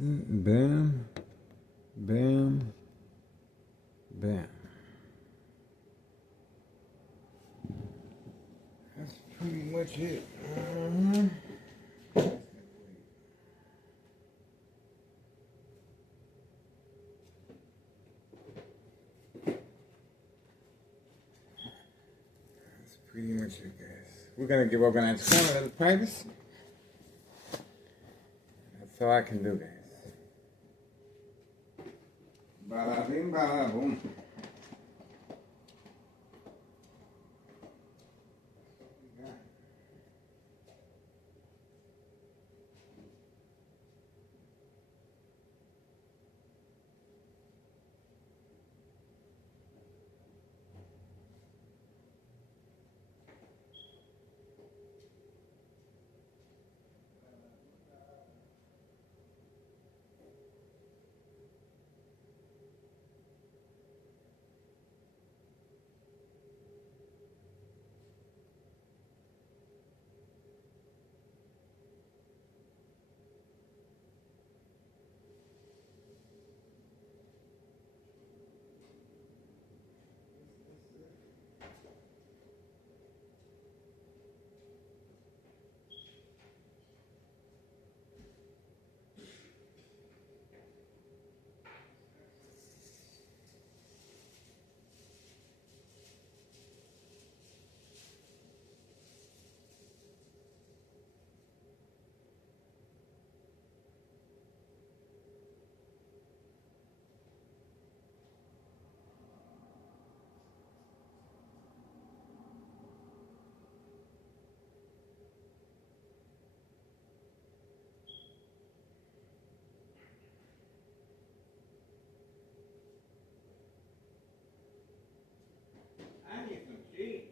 Bam, bam, bam. That's pretty much it. That's pretty much it, guys. We're gonna give Organized Crime a little practice. That's all I can do, guys. Bada bing, bada boom. I need some cheese.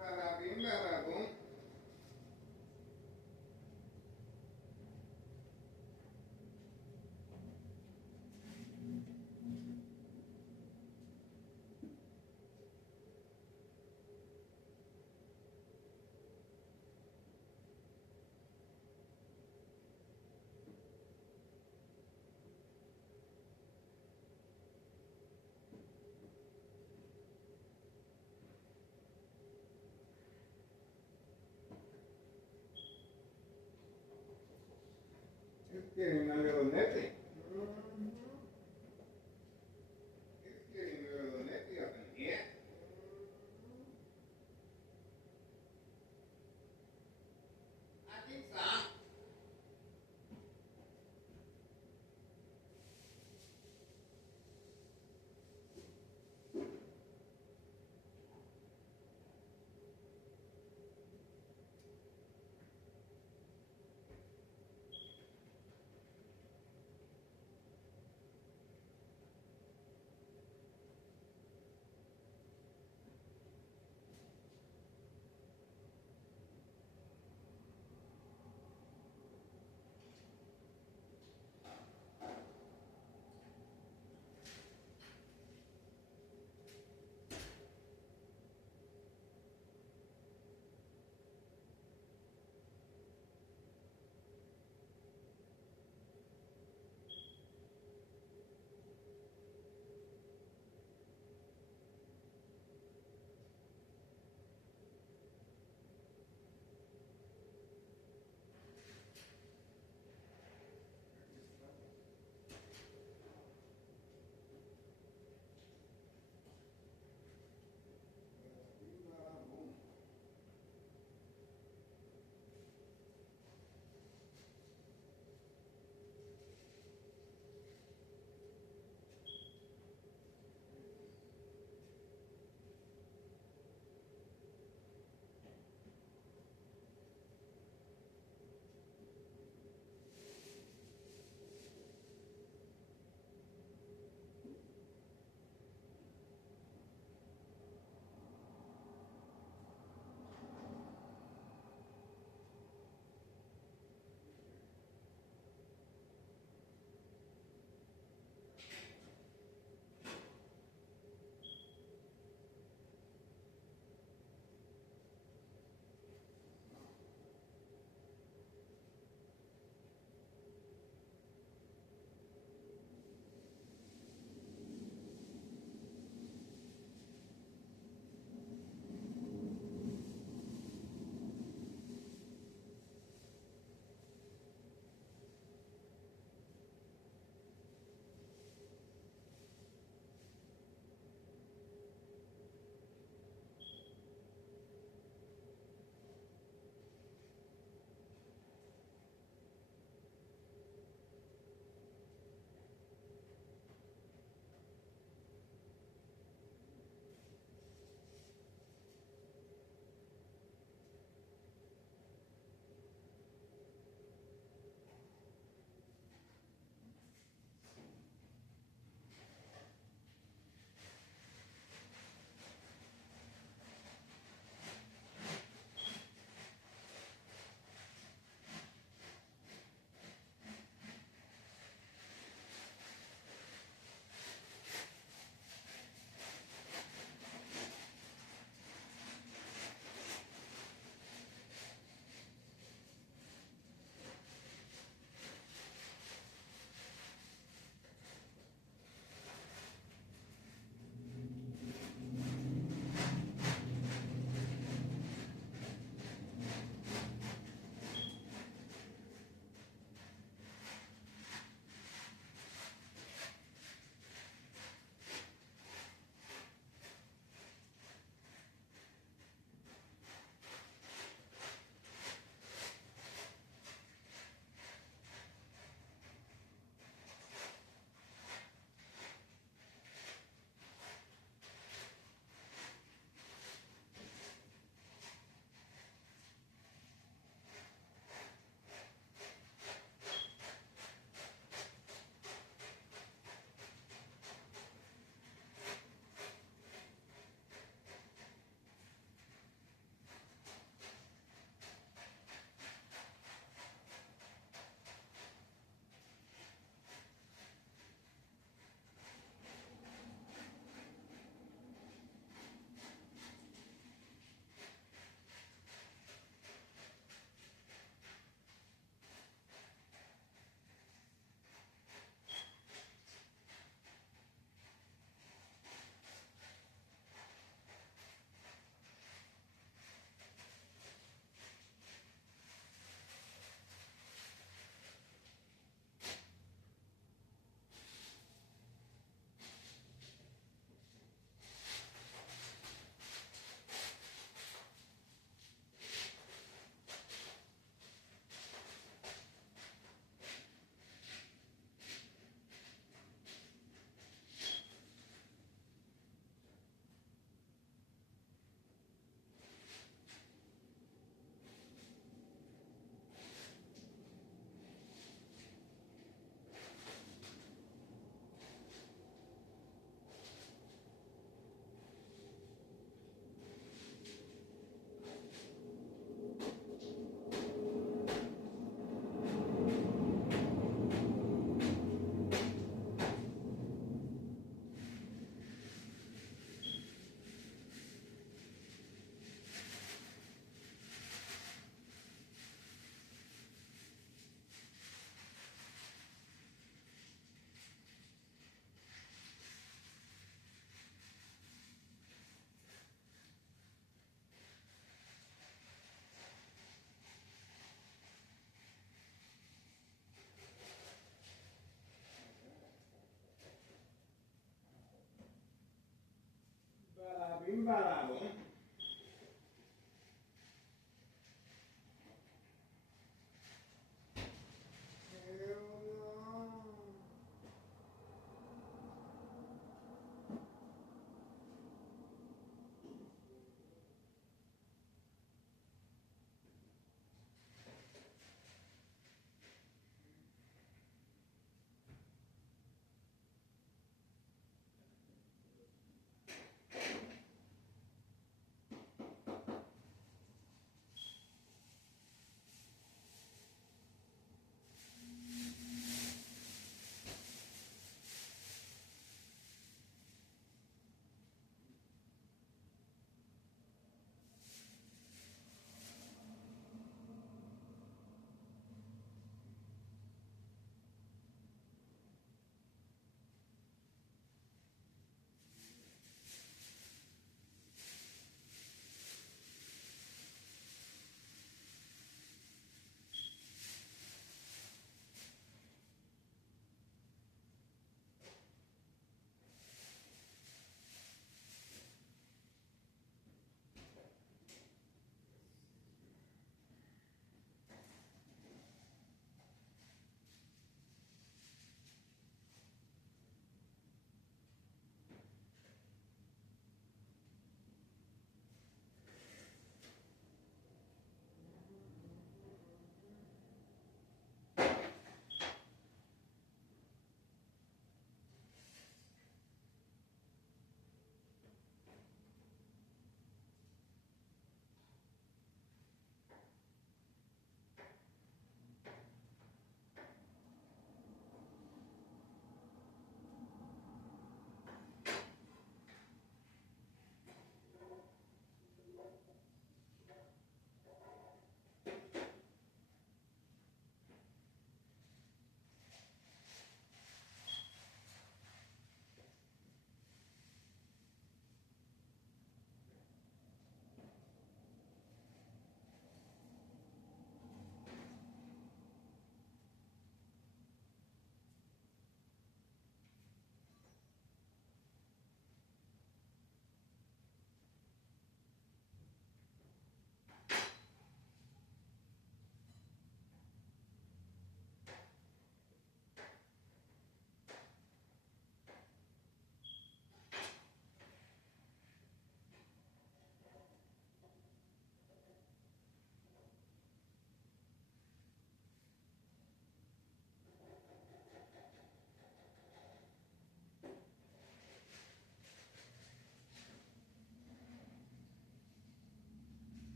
Bada bing, bada boom. It's getting a little nifty. It's getting a little nifty up in here. I think so. parado, ¿eh?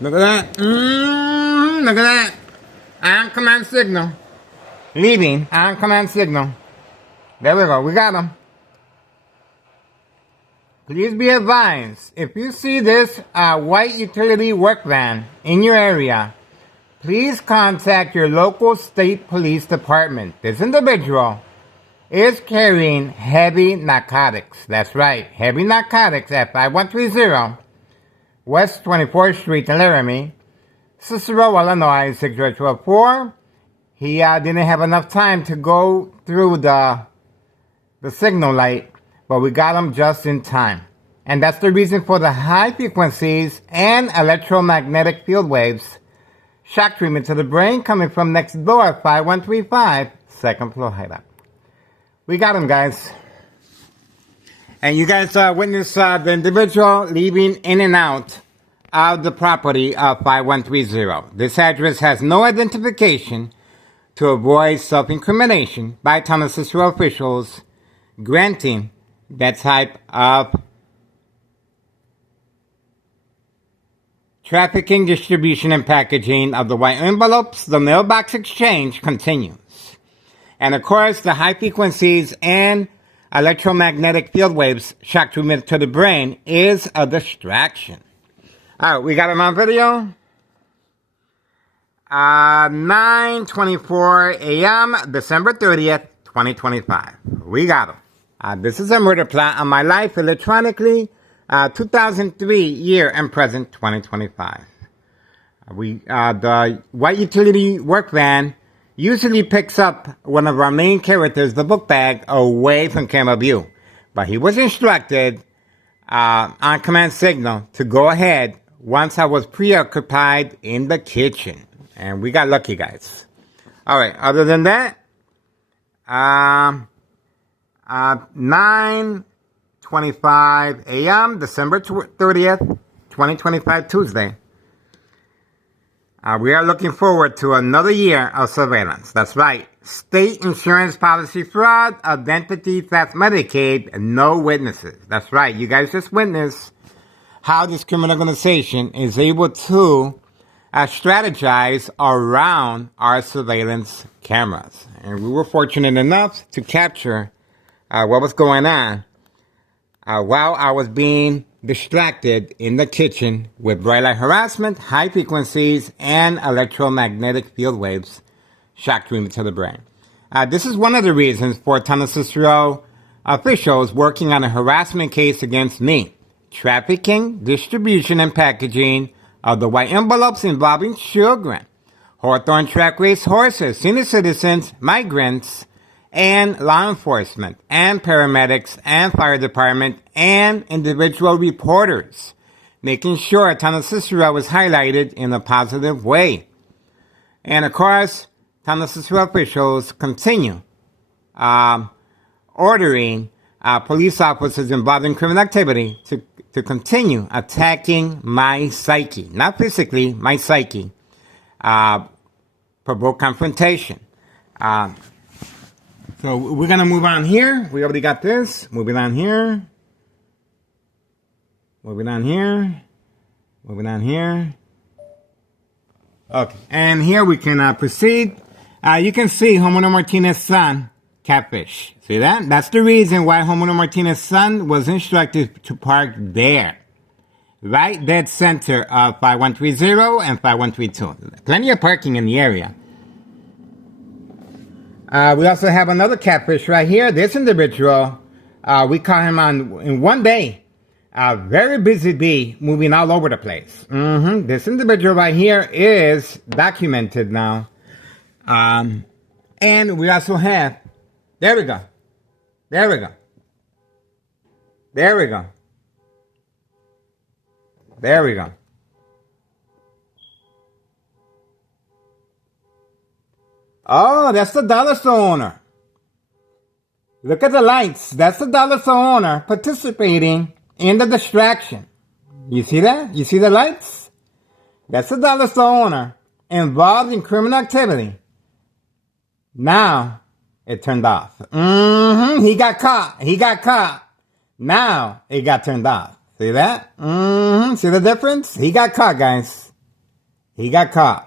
Look at that. Look at that. On command signal. Leaving. On command signal. There we go. We got him. Please be advised, if you see this white utility work van in your area, please contact your local state police department. This individual is carrying heavy narcotics. That's right, heavy narcotics at 5130 West 24th Street in Laramie, Cicero, Illinois, 60204. He didn't have enough time to go through the signal light, but we got him just in time. And that's the reason for the high frequencies and electromagnetic field waves shock treatment to the brain coming from next door, 5135, second floor hideout. We got him, guys. And you guys witnessed the individual leaving in and out of the property of 5130. This address has no identification to avoid self-incrimination by town of Cicero officials granting that type of trafficking, distribution, and packaging of the white envelopes. The mailbox exchange continues. And of course, the high frequencies and electromagnetic field waves shock treatment to the brain is a distraction. All right, we got him on video. 9:24 a.m., December 30th, 2025. We got him. This is a murder plot on my life electronically, 2003 year and present, 2025. The white utility work van usually picks up one of our main characters, the book bag, away from camera view. But he was instructed on command signal to go ahead once I was preoccupied in the kitchen. And we got lucky, guys. All right, other than that, 9:25 a.m., December 30th, 2025, Tuesday. We are looking forward to another year of surveillance. That's right. State insurance policy fraud, identity theft, Medicaid, no witnesses. That's right. You guys just witnessed how this criminal organization is able to strategize around our surveillance cameras. And we were fortunate enough to capture what was going on while I was being distracted in the kitchen with bright light harassment, high frequencies, and electromagnetic field waves shock treatment to the brain. This is one of the reasons for Town of Cicero officials working on a harassment case against me. Trafficking, distribution, and packaging of the white envelopes involving children, Hawthorne track race horses, senior citizens, migrants, and law enforcement, and paramedics, and fire department, and individual reporters, making sure Town of Cicero was highlighted in a positive way. And of course, Town of Cicero officials continue ordering police officers involved in criminal activity to continue attacking my psyche. Not physically, my psyche. Provoke confrontation. So we're going to move on here. We already got this. Moving on here. Moving on here. Moving on here. Okay. And here we can proceed. You can see Homuno Martinez's son, catfish. See that? That's the reason why Homuno Martinez's son was instructed to park there. Right dead center of 5130 and 5132. Plenty of parking in the area. We also have another catfish right here. This individual, we caught him in one day. Very busy bee, moving all over the place. This individual right here is documented now. And we also have, there we go. There we go. There we go. There we go. Oh, that's the dollar store owner. Look at the lights. That's the dollar store owner participating in the distraction. You see that? You see the lights? That's the dollar store owner involved in criminal activity. Now, it turned off. He got caught. He got caught. Now, it got turned off. See that? See the difference? He got caught, guys. He got caught.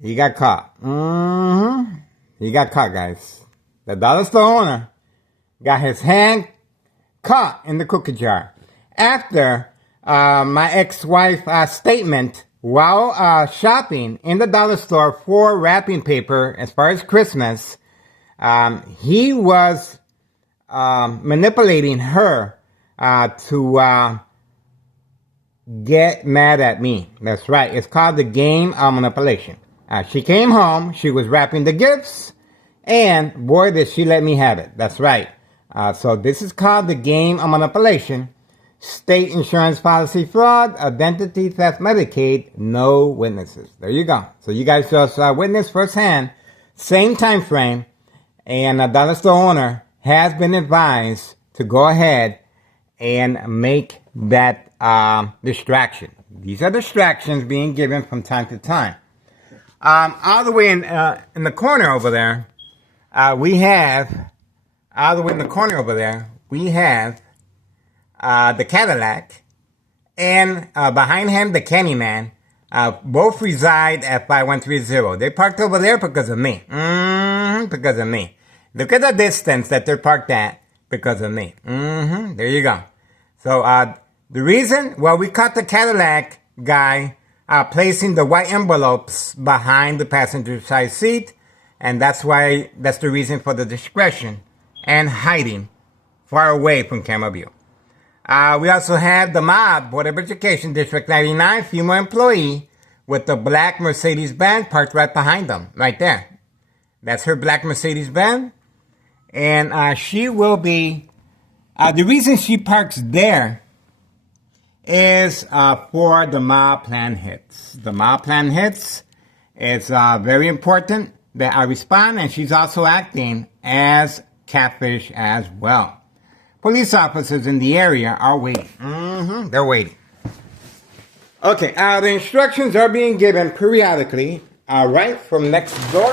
He got caught. He got caught, guys. The dollar store owner got his hand caught in the cookie jar. After my ex-wife statement while shopping in the dollar store for wrapping paper as far as Christmas, he was manipulating her to get mad at me. That's right. It's called the game of manipulation. She came home, she was wrapping the gifts, and boy, did she let me have it. That's right. So this is called the game of manipulation. State insurance policy fraud, identity theft, Medicaid, no witnesses. There you go. So you guys just witnessed firsthand, same time frame, and a dollar store owner has been advised to go ahead and make that distraction. These are distractions being given from time to time. All the way in the corner over there, we have the Cadillac, and behind him the Candyman. Both reside at 5130. They parked over there because of me. Because of me. Look at the distance that they're parked at because of me. There you go. So the reason, well, we caught the Cadillac guy placing the white envelopes behind the passenger side seat, and that's the reason for the discretion and hiding far away from camera view. We also have the mob, Board of Education, District 99, female employee with the black Mercedes-Benz parked right behind them, right there. That's her black Mercedes-Benz, and she will be, the reason she parks there is for the mob plan hits. The mob plan hits is very important that I respond, and she's also acting as catfish as well. Police officers in the area are waiting. They're waiting. Okay, the instructions are being given periodically, right from next door.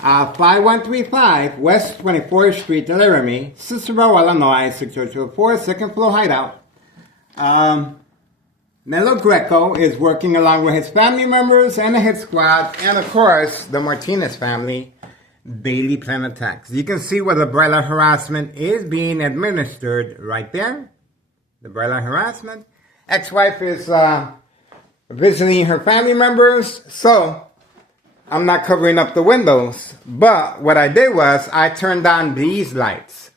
5135 West 24th Street, Laramie, Cicero, Illinois, 60204, second floor hideout. Nello Greco is working along with his family members and the hit squad, and of course, the Martinez family, daily plan attacks. You can see where the broiler harassment is being administered right there. The broiler harassment. Ex-wife is visiting her family members, so I'm not covering up the windows. But what I did was I turned on these lights,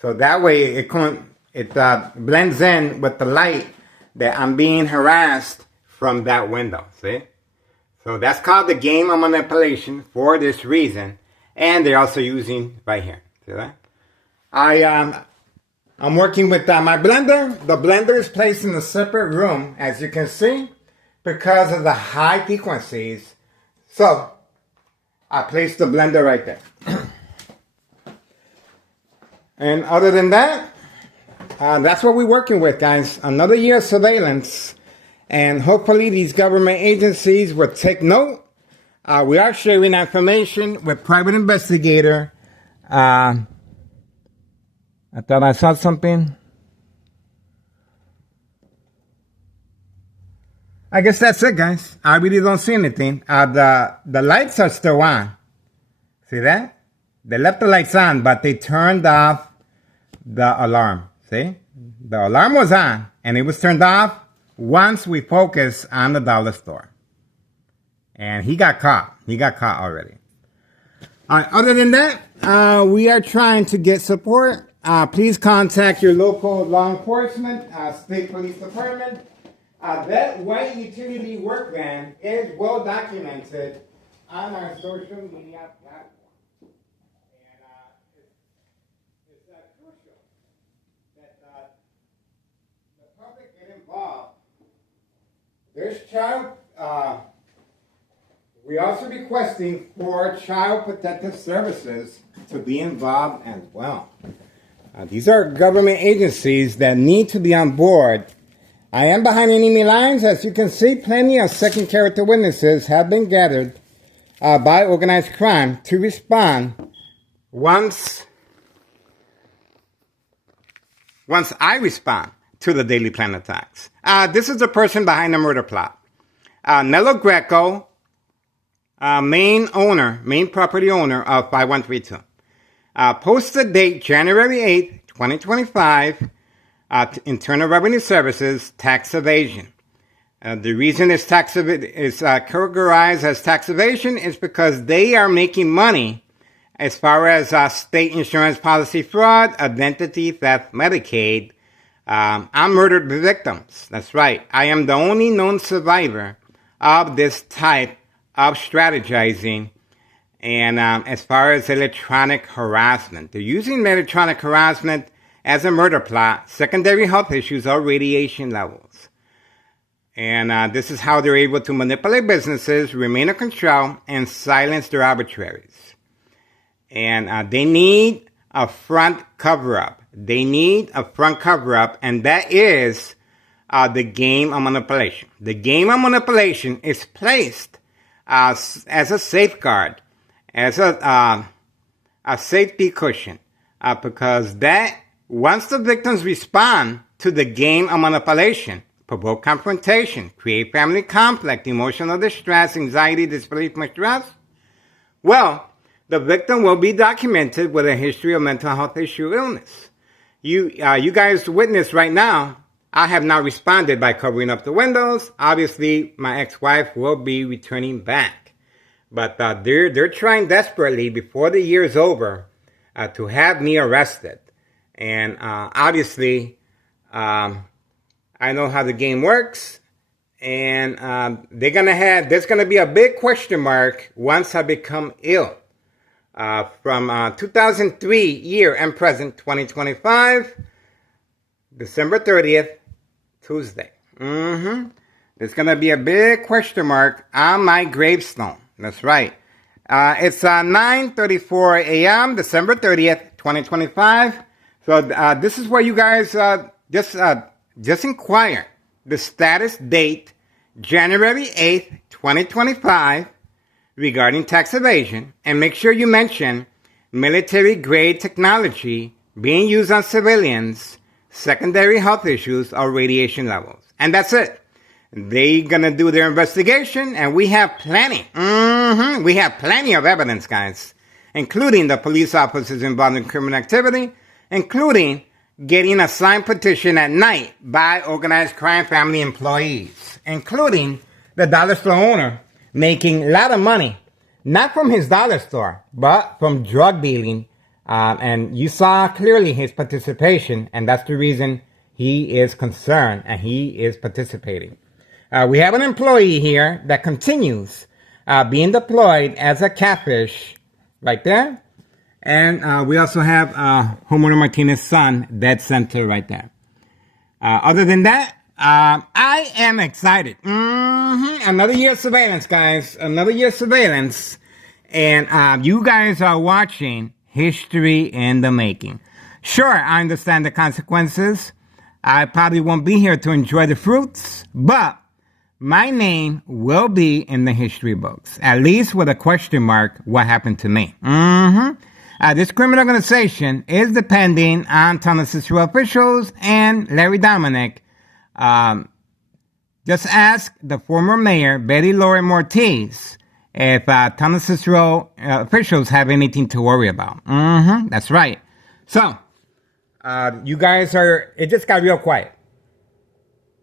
so that way it blends in with the light that I'm being harassed from that window. See? So that's called the game of manipulation for this reason. And they're also using right here. See that? I'm working with my blender. The blender is placed in a separate room, as you can see, because of the high frequencies. So I placed the blender right there. And other than that, that's what we're working with, guys. Another year of surveillance. And hopefully these government agencies will take note. We are sharing information with private investigator. I thought I saw something. I guess that's it, guys. I really don't see anything. The lights are still on. See that? They left the lights on, but they turned off the alarm. See? The alarm was on, and it was turned off once we focus on the dollar store. And he got caught. He got caught already. All right, other than that, we are trying to get support. Please contact your local law enforcement, state police department. That white utility work van is well documented on our social media platform. There's child, we're also requesting for Child Protective Services to be involved as well. These are government agencies that need to be on board. I am behind enemy lines. As you can see, plenty of second character witnesses have been gathered by organized crime to respond once I respond. to the Daily Planet attacks. This is the person behind the murder plot. Nello Greco, main property owner of 5132. Posted date January 8th, 2025, Internal Revenue Services, tax evasion. The reason it's categorized as tax evasion is because they are making money as far as state insurance policy fraud, identity theft, Medicaid. I murdered the victims. That's right. I am the only known survivor of this type of strategizing. And as far as electronic harassment, they're using electronic harassment as a murder plot, secondary health issues, or radiation levels. And this is how they're able to manipulate businesses, remain in control, and silence their arbitraries. And they need a front cover-up. They need a front cover-up, and that is the game of manipulation. The game of manipulation is placed as a safeguard, as a safety cushion, because that once the victims respond to the game of manipulation, provoke confrontation, create family conflict, emotional distress, anxiety, disbelief, mistrust, well, the victim will be documented with a history of mental health issue illness. You guys witness right now, I have not responded by covering up the windows. Obviously, my ex-wife will be returning back. But they're trying desperately before the year is over to have me arrested. And obviously, I know how the game works. And there's gonna be a big question mark once I become ill. From 2003 year and present, 2025, December 30th, Tuesday. There's going to be a big question mark on my gravestone. That's right. It's 9:34 a.m., December 30th, 2025. So this is where you guys just inquire. The status date, January 8th, 2025, regarding tax evasion, and make sure you mention military-grade technology being used on civilians, secondary health issues, or radiation levels. And that's it. They're going to do their investigation, and we have plenty. We have plenty of evidence, guys, including the police officers involved in criminal activity, including getting a signed petition at night by organized crime family employees, including the dollar store owner making a lot of money, not from his dollar store, but from drug dealing. And you saw clearly his participation, and that's the reason he is concerned and he is participating. We have an employee here that continues being deployed as a catfish right there. And we also have Homeowner Martinez's son, dead center right there. Other than that, I am excited. Another year of surveillance, guys. Another year of surveillance. And you guys are watching history in the making. Sure, I understand the consequences. I probably won't be here to enjoy the fruits, but my name will be in the history books, at least with a question mark, what happened to me. This criminal organization is depending on Tunnel Cicero officials and Larry Dominic. Just ask the former mayor, Betty Lauren Ortiz, if Tunnel Cicero officials have anything to worry about. That's right. So, you guys it just got real quiet.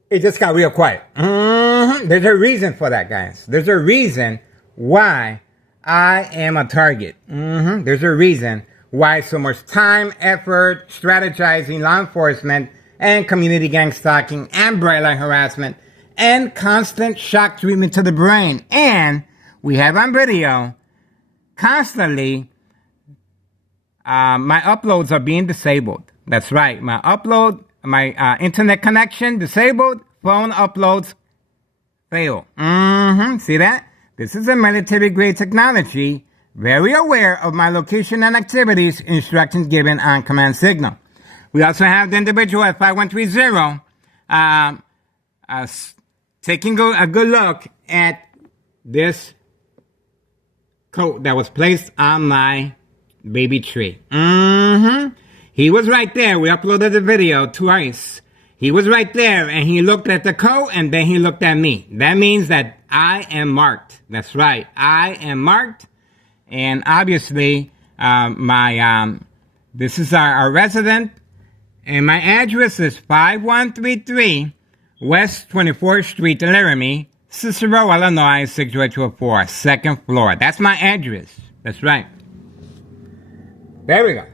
It just got real quiet. There's a reason for that, guys. There's a reason why I am a target. There's a reason why so much time, effort, strategizing, law enforcement, and community gang stalking, and bright light harassment, and constant shock treatment to the brain. And we have on video, constantly, my uploads are being disabled. That's right. My internet connection disabled, phone uploads fail. See that? This is a military-grade technology, very aware of my location and activities, instructions given on command signal. We also have the individual at 5130 taking a good look at this coat that was placed on my baby tree. He was right there. We uploaded the video twice. He was right there, and he looked at the coat, and then he looked at me. That means that I am marked. That's right. I am marked, and obviously, this is our resident, and my address is 5133 West 24th Street, Laramie, Cicero, Illinois, 60204, second floor. That's my address. That's right. There we go.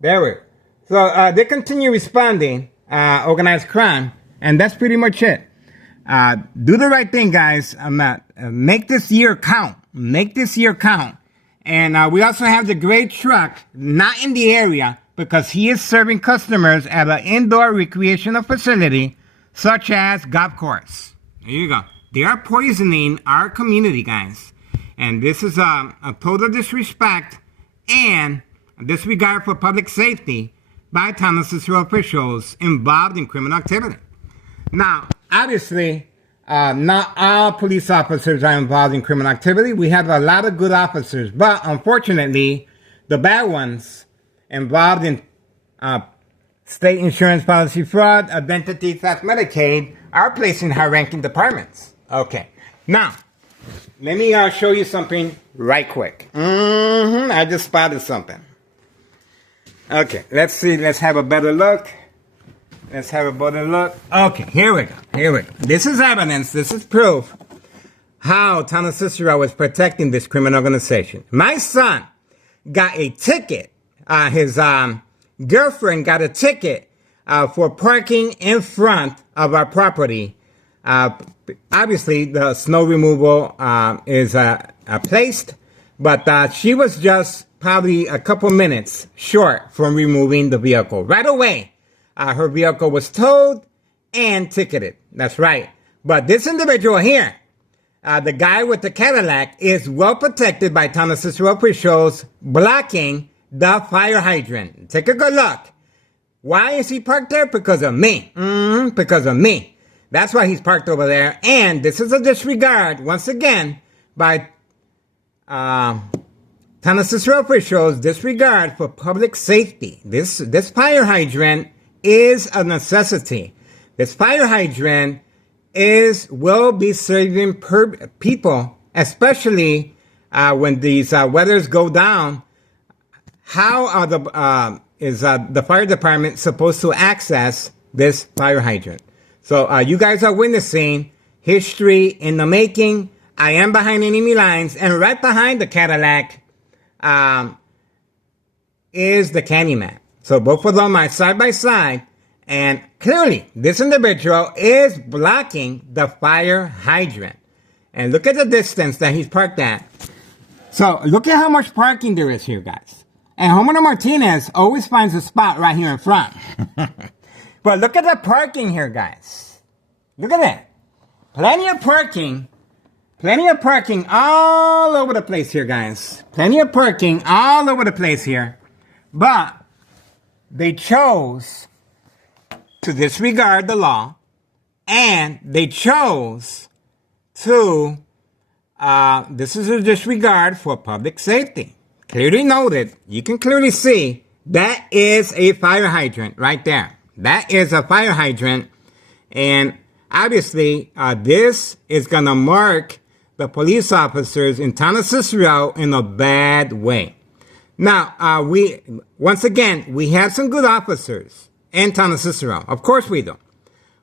There we go. So they continue responding, organized crime, and that's pretty much it. Do the right thing, guys. Make this year count. Make this year count. And we also have the great truck, not in the area, because he is serving customers at an indoor recreational facility, such as golf course. There you go. They are poisoning our community, guys. And this is a total disrespect and disregard for public safety by town of Cicero officials involved in criminal activity. Now, obviously, not all police officers are involved in criminal activity. We have a lot of good officers, but unfortunately, the bad ones involved in state insurance policy fraud, identity theft, Medicaid, are placed in high-ranking departments. Okay. Now, let me show you something right quick. I just spotted something. Okay, let's see. Let's have a better look. Let's have a better look. Okay, here we go. Here we go. This is evidence. This is proof how Town of Cicero is protecting this criminal organization. My son got a ticket. His girlfriend got a ticket for parking in front of our property. Obviously, the snow removal is placed, but she was just probably a couple minutes short from removing the vehicle. Right away, her vehicle was towed and ticketed. That's right. But this individual here, the guy with the Cadillac, is well protected by Town of Cicero officials blocking the fire hydrant. Take a good look. Why is he parked there? Because of me. Because of me. That's why he's parked over there. And this is a disregard, once again, by Town of Cicero officials, disregard for public safety. This fire hydrant is a necessity. This fire hydrant will be serving people, especially when these weathers go down. How are is the fire department supposed to access this fire hydrant? So you guys are witnessing history in the making. I am behind enemy lines, and right behind the Cadillac is the Candyman. So both of them are side by side, and clearly this individual is blocking the fire hydrant. And look at the distance that he's parked at. So look at how much parking there is here, guys. And Homeowner Martinez always finds a spot right here in front. But look at the parking here, guys. Look at that. Plenty of parking. Plenty of parking all over the place here, guys. Plenty of parking all over the place here. But they chose to disregard the law, and they chose to, this is a disregard for public safety. Clearly noted, you can clearly see that is a fire hydrant right there. That is a fire hydrant, and obviously this is going to mark the police officers in Town of Cicero in a bad way. Now, once again, we have some good officers in Town of Cicero. Of course we do.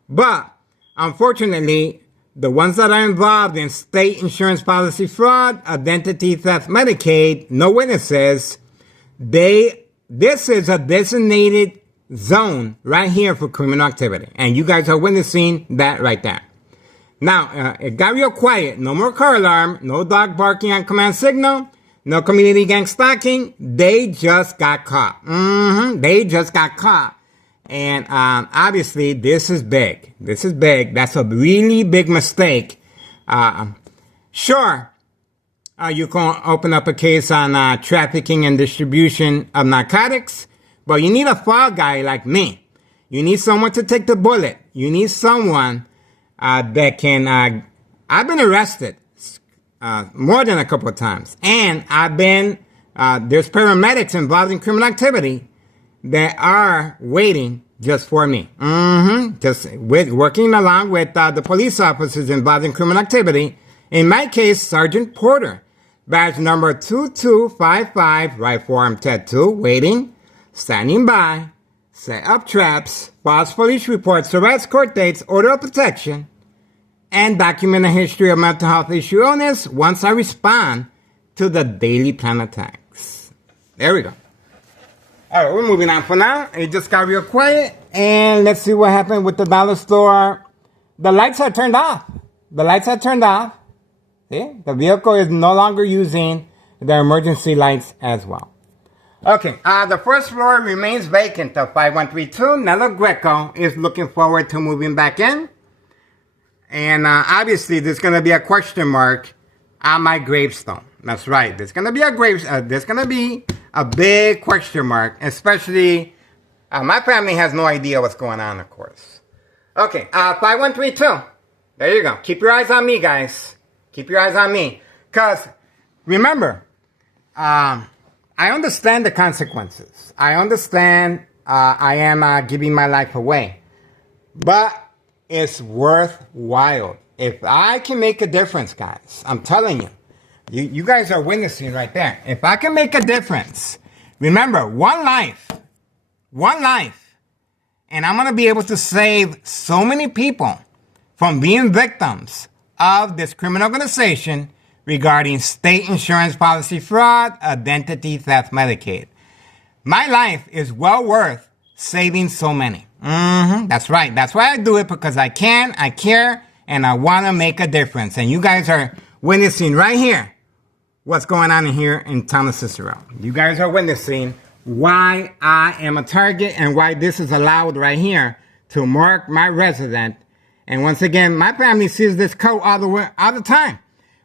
But, unfortunately, the ones that are involved in state insurance policy fraud, identity theft, Medicaid, no witnesses, this is a designated zone right here for criminal activity. And you guys are witnessing that right there. Now, it got real quiet. No more car alarm, no dog barking on command signal, no community gang stalking. They just got caught. They just got caught. And obviously, this is big. This is big. That's a really big mistake. Sure, you can open up a case on trafficking and distribution of narcotics, but you need a fall guy like me. You need someone to take the bullet. You need someone that can... I've been arrested more than a couple of times. And I've been... there's paramedics involved in criminal activity that are waiting just for me. Just working along with the police officers involved in criminal activity. In my case, Sergeant Porter, badge number 2255, right forearm tattoo, waiting, standing by, set up traps, false police reports, arrest, court dates, order of protection, and document a history of mental health issue illness once I respond to the daily plan attacks. There we go. All right, we're moving on for now. It just got real quiet, and let's see what happened with the dollar store. The lights are turned off. The lights are turned off. See? The vehicle is no longer using the emergency lights as well. Okay, the first floor remains vacant of 5132. Nella Greco is looking forward to moving back in. And obviously, there's going to be a question mark on my gravestone. That's right. There's going to be there's going to be a big question mark, especially my family has no idea what's going on, of course. Okay, 5132. There you go. Keep your eyes on me, guys. Keep your eyes on me. Because, remember, I understand the consequences. I understand I am giving my life away. But it's worthwhile. If I can make a difference, guys, I'm telling you, you guys are witnessing right there. If I can make a difference, remember, one life, and I'm going to be able to save so many people from being victims of this criminal organization regarding state insurance policy fraud, identity theft, Medicaid. My life is well worth saving so many. That's right. That's why I do it, because I can, I care, and I want to make a difference. And you guys are witnessing right here what's going on in here in town of Cicero. You guys are witnessing why I am a target and why this is allowed right here to mark my resident. And once again, my family sees this coat all the time.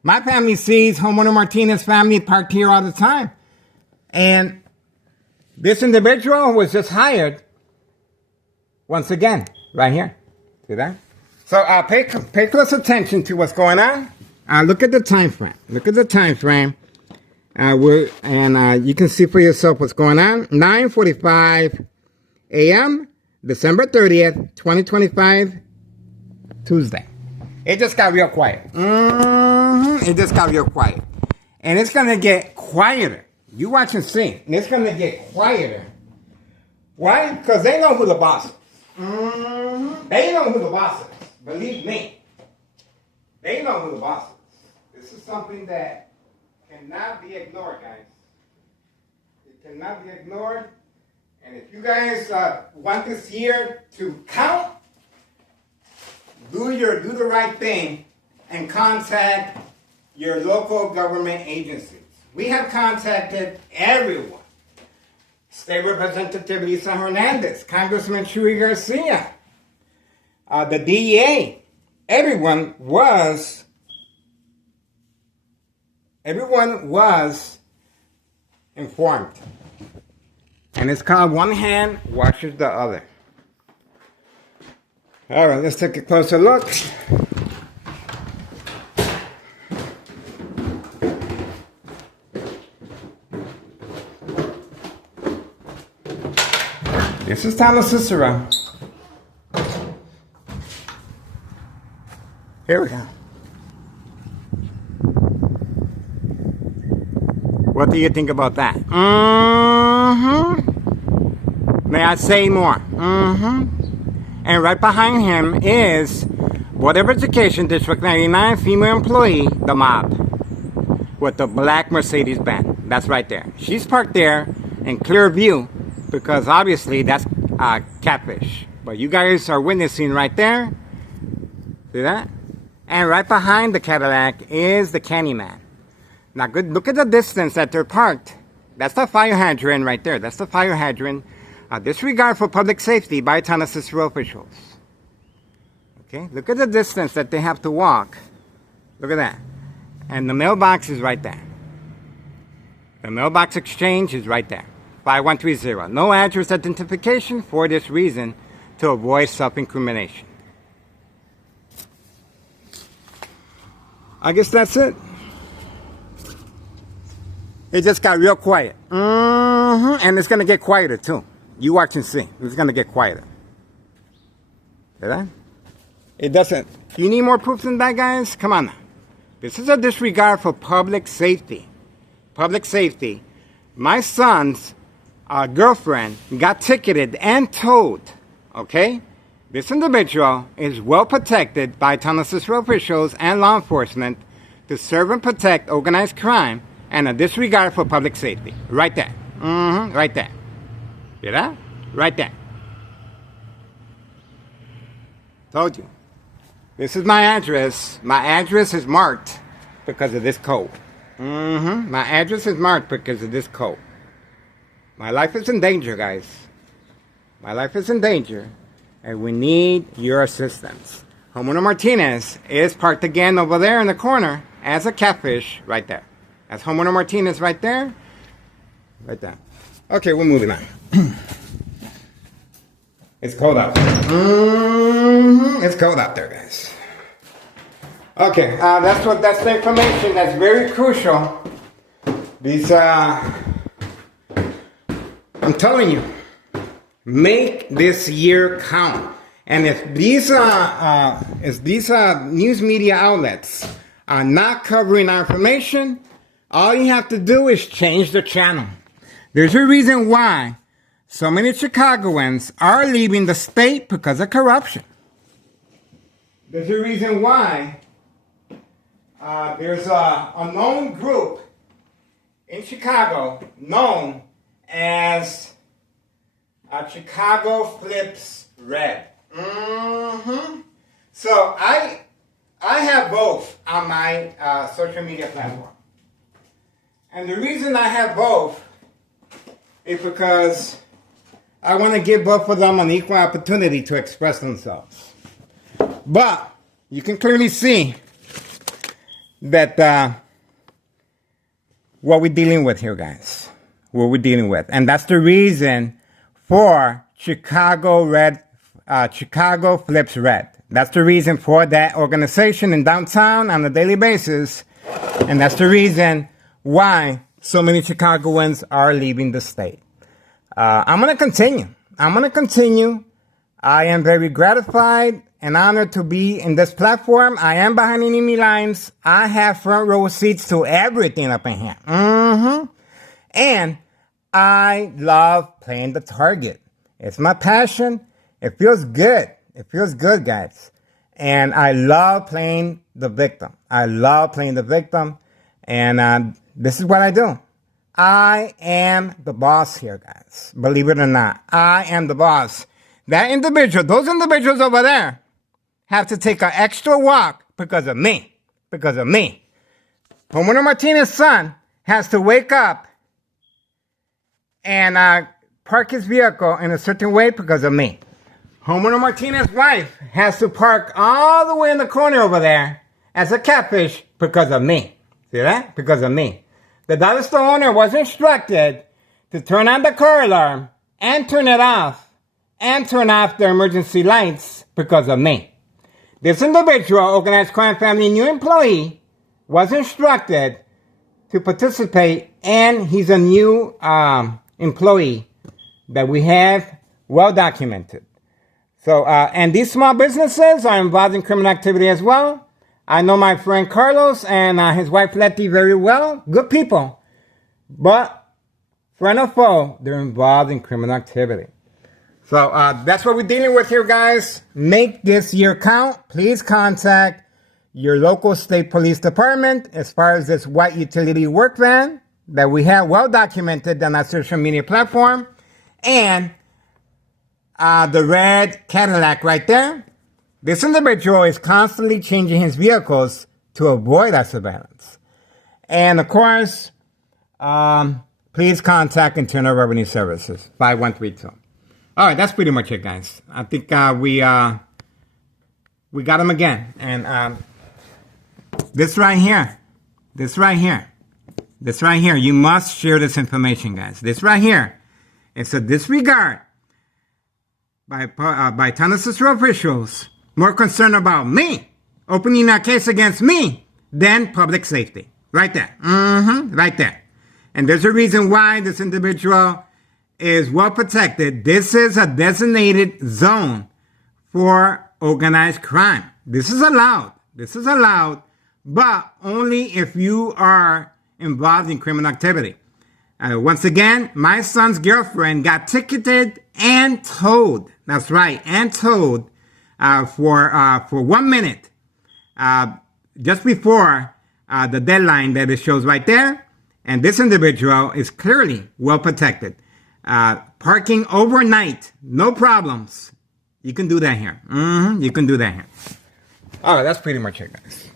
My family sees Homeowner Martinez family parked here all the time. And this individual was just hired, once again, right here. See that? So pay close attention to what's going on. Look at the time frame. Look at the time frame. You can see for yourself what's going on. 9:45 a.m., December 30th, 2025, Tuesday. It just got real quiet. It just got real quiet. And it's going to get quieter. You watch and see. It's going to get quieter. Why? Because they know who the boss is. They know who the boss is. Believe me. They know who the boss is. This is something that cannot be ignored, guys. It cannot be ignored. And if you guys want this year to count, do the right thing and contact your local government agencies. We have contacted everyone. State Representative Lisa Hernandez, Congressman Chuy Garcia, the DEA. Everyone was informed. And it's called one hand washes the other. All right, let's take a closer look. This is town of Cicero. Here we go. What do you think about that? May I say more? And right behind him is Board of Education District 99 female employee, the mob, with the black Mercedes-Benz. That's right there. She's parked there in clear view because obviously that's catfish. But you guys are witnessing right there. See that? And right behind the Cadillac is the Candyman. Now, good. Look at the distance that they're parked. That's the fire hydrant right there. That's the fire hydrant. Disregard for public safety by town of Cicero officials. Okay, look at the distance that they have to walk. Look at that. And the mailbox is right there. The mailbox exchange is right there. 5130. No address identification for this reason, to avoid self-incrimination. I guess that's it. It just got real quiet. And it's going to get quieter too. You watch and see. It's going to get quieter. See that? It doesn't. You need more proof than that, guys? Come on now. This is a disregard for public safety. Public safety. My son's girlfriend got ticketed and towed. Okay? This individual is well protected by town assistant officials and law enforcement to serve and protect organized crime and a disregard for public safety. Right there. Right there. See that? Right there. Told you. This is my address. My address is marked because of this code. My address is marked because of this code. My life is in danger, guys. My life is in danger, and we need your assistance. Homeowner Martinez is parked again over there in the corner as a catfish right there. That's Homeowner Martinez right there. Right there. Okay, we're moving on. It's cold out there. It's cold out there, guys. Okay, that's the information that's very crucial. These, I'm telling you, make this year count. And if these news media outlets are not covering our information, all you have to do is change the channel. There's a reason why so many Chicagoans are leaving the state because of corruption. There's a reason why there's a known group in Chicago known as Chicago Flips Red. So I have both on my social media platform. And the reason I have both is because I want to give both of them an equal opportunity to express themselves. But you can clearly see that what we're dealing with here, guys. What we're dealing with. And that's the reason for Chicago Flips Red. That's the reason for that organization in downtown on a daily basis. And that's the reason why so many Chicagoans are leaving the state. I'm going to continue. I am very gratified and honored to be in this platform. I am behind enemy lines. I have front row seats to everything up in here. And I love playing the target. It's my passion. It feels good. It feels good, guys. And I love playing the victim. And this is what I do. I am the boss here, guys. Believe it or not. I am the boss. Those individuals over there have to take an extra walk because of me. Homeowner Martinez's son has to wake up and park his vehicle in a certain way because of me. Homeowner Martinez's wife has to park all the way in the corner over there as a catfish because of me. See that? Because of me. The dollar store owner was instructed to turn on the car alarm and turn it off and turn off the emergency lights because of me. This individual, organized crime family new employee, was instructed to participate, and he's a new employee that we have well documented. So, and these small businesses are involved in criminal activity as well. I know my friend Carlos and his wife Letty very well. Good people. But, friend or foe, they're involved in criminal activity. So, that's what we're dealing with here, guys. Make this year count. Please contact your local state police department as far as this white utility work van that we have well documented on our social media platform. And the red Cadillac right there. This individual is constantly changing his vehicles to avoid that surveillance. And of course, please contact Internal Revenue Services, 5132. All right, that's pretty much it, guys. I think we got him again. And this right here, you must share this information, guys. This right here, it's a disregard by town assistant officials more concerned about me opening a case against me than public safety. Right there. Right there. And there's a reason why this individual is well protected. This is a designated zone for organized crime. This is allowed. This is allowed, but only if you are involved in criminal activity. Once again, my son's girlfriend got ticketed and towed. That's right, and towed for 1 minute just before the deadline that it shows right there. And this individual is clearly well protected. Parking overnight, no problems. You can do that here. You can do that here. Oh, that's pretty much it, guys.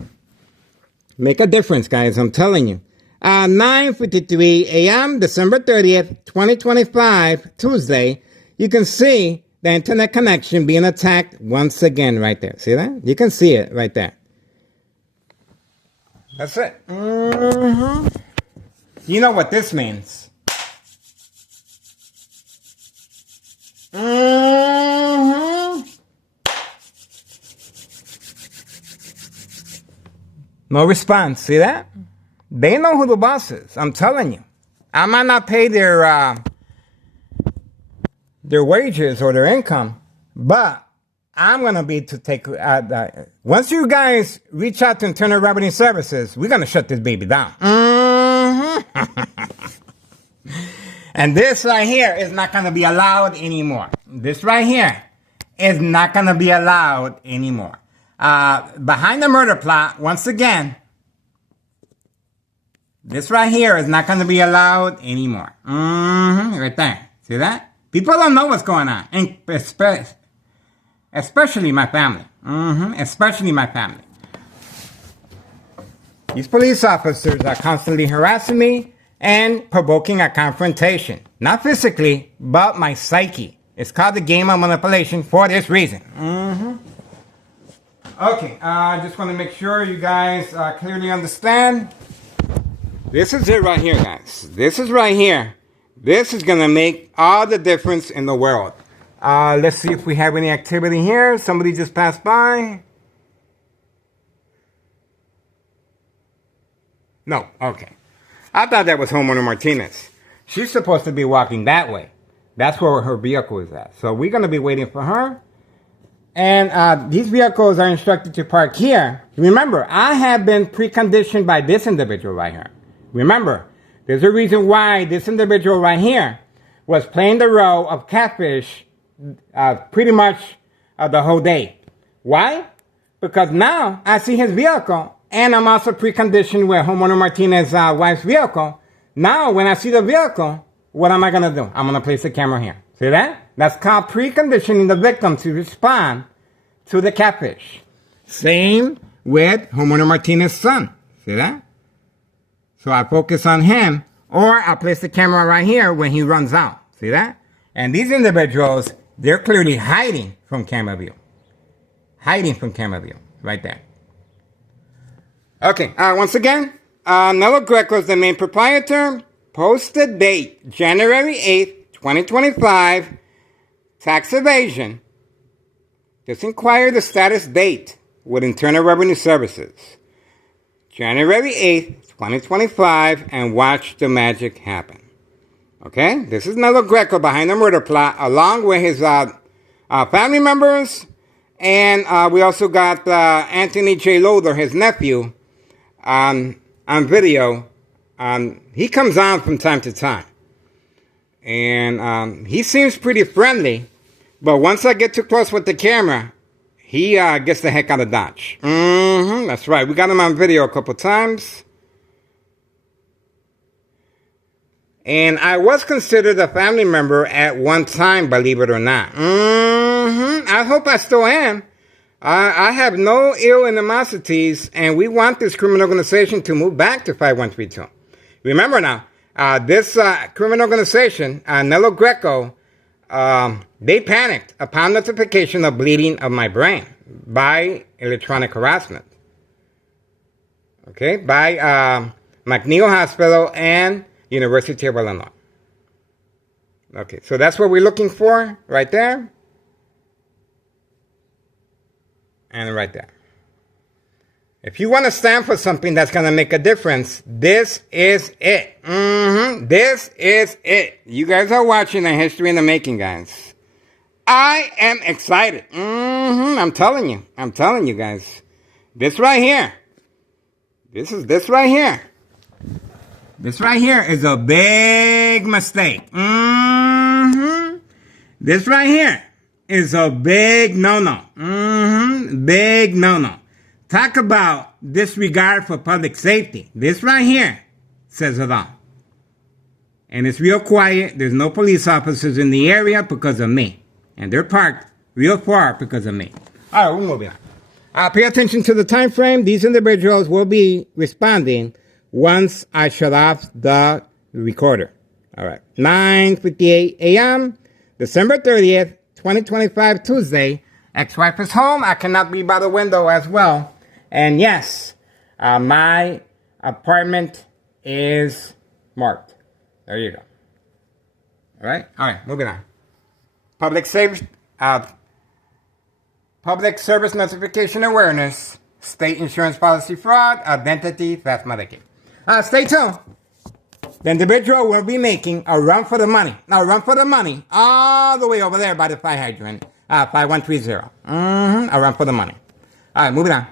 Make a difference, guys. I'm telling you. 9:53 a.m., December 30th, 2025, Tuesday. You can see the internet connection being attacked once again right there. See that? You can see it right there. That's it. You know what this means. No response. See that? They know who the boss is. I'm telling you. I might not pay their wages or their income, but I'm going to be to take... once you guys reach out to Internal Revenue Services, we're going to shut this baby down. And this right here is not going to be allowed anymore. This right here is not going to be allowed anymore. Behind the murder plot, once again, this right here is not going to be allowed anymore. Right there. See that? People don't know what's going on. And especially my family. Especially my family. These police officers are constantly harassing me and provoking a confrontation. Not physically, but my psyche. It's called the game of manipulation for this reason. Okay, I just want to make sure you guys clearly understand. This is it right here, guys. This is right here. This is going to make all the difference in the world. Let's see if we have any activity here. Somebody just passed by. No, okay. I thought that was homeowner Martinez. She's supposed to be walking that way. That's where her vehicle is at. So we're going to be waiting for her. And these vehicles are instructed to park here. Remember, I have been preconditioned by this individual right here. Remember, there's a reason why this individual right here was playing the role of catfish pretty much the whole day. Why? Because now I see his vehicle, and I'm also preconditioned with homeowner Martinez's wife's vehicle. Now, when I see the vehicle, what am I going to do? I'm going to place the camera here. See that? That's called preconditioning the victim to respond to the catfish. Same with homeowner Martinez's son. See that? So I focus on him, or I place the camera right here when he runs out. See that? And these individuals, they're clearly hiding from camera view. Hiding from camera view. Right there. Okay, once again, Nello Greco is the main proprietor. Posted date, January 8th, 2025. Tax evasion. Just inquire the status date with Internal Revenue Services. January 8th, 2025, and watch the magic happen. Okay? This is Nello Greco behind the murder plot, along with his family members. And we also got Anthony J. Loader, his nephew, on video. He comes on from time to time. And he seems pretty friendly. But once I get too close with the camera, he gets the heck out of Dodge. That's right. We got him on video a couple times. And I was considered a family member at one time, believe it or not. I hope I still am. I have no ill animosities, and we want this criminal organization to move back to 5132. Remember now, this criminal organization, Nello Greco, they panicked upon notification of bleeding of my brain by electronic harassment. Okay, by McNeil Hospital and University of Illinois. Okay, so that's what we're looking for right there. And right there. If you want to stand for something that's going to make a difference, this is it. This is it. You guys are watching a history in the making, guys. I am excited. I'm telling you. I'm telling you guys. This right here. This right here. This right here is a big mistake. This right here is a big no-no. Big no-no. Talk about disregard for public safety. This right here says it all. And it's real quiet. There's no police officers in the area because of me. And they're parked real far because of me. All right, we're moving on. Pay attention to the time frame. These individuals will be responding once I shut off the recorder. All right. 9:58 a.m., December 30th, 2025, Tuesday. Ex-wife is home. I cannot be by the window as well. And yes, my apartment is marked. There you go. All right? All right, moving on. Public service notification awareness, state insurance policy fraud, identity theft, Medicaid. Stay tuned. The individual will be making a run for the money. Now, run for the money all the way over there by the fire hydrant, 5130. A run for the money. All right, moving on.